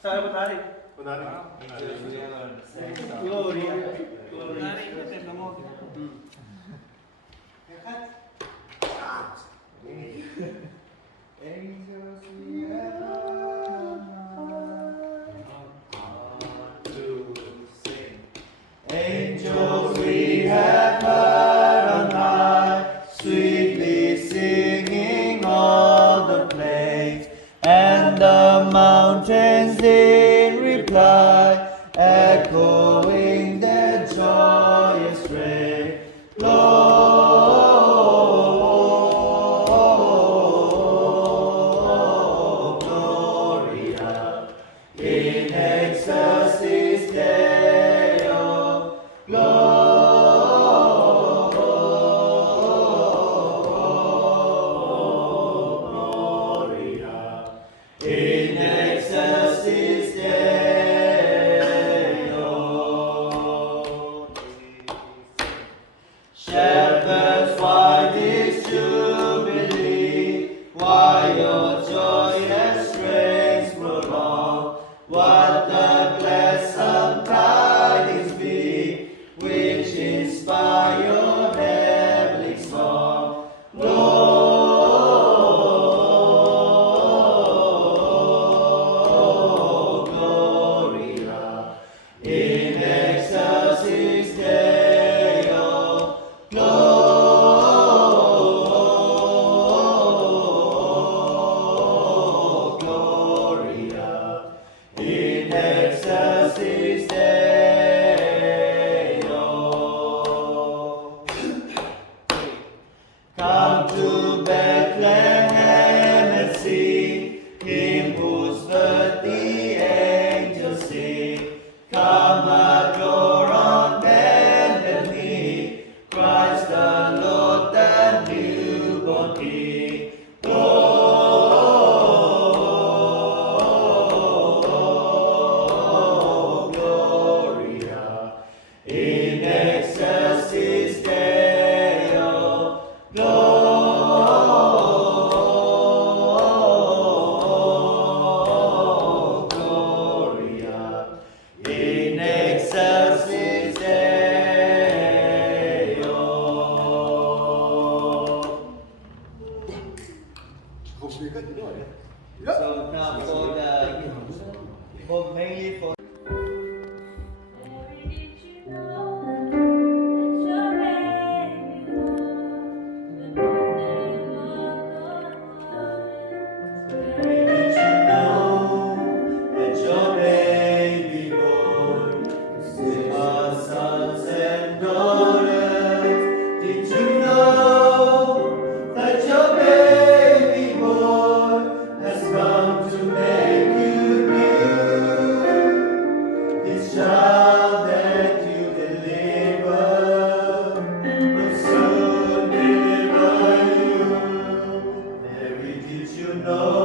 Saan ba tayo? Gloria. Angels we have to sing. Angels we have heard on high, sweetly singing all the plains, and the mountains in reply, echoing their joyous ray. Gloria in excelsis Deo. Gloria in excelsis Deo. Shepherds, why this jubilee? Why your joyous strains prolong? What the blessed tidings be, which inspire your heavenly song? Gloria in excelsis Deo. Gloria in excelsis Deo. Come to Bethlehem and see him whose birth the angels sing. Come adore on bended knee, Christ the Lord, the newborn King. Gloria in excelsis Deo. Gloria in excelsis Deo. So now for the mainly for Mary, did you know that your baby boy would one day walk on water? Did you know that your baby boy is our sons and daughters? Did you know that your baby boy has come to make you new? This child that you deliver will soon deliver you. Mary, did you know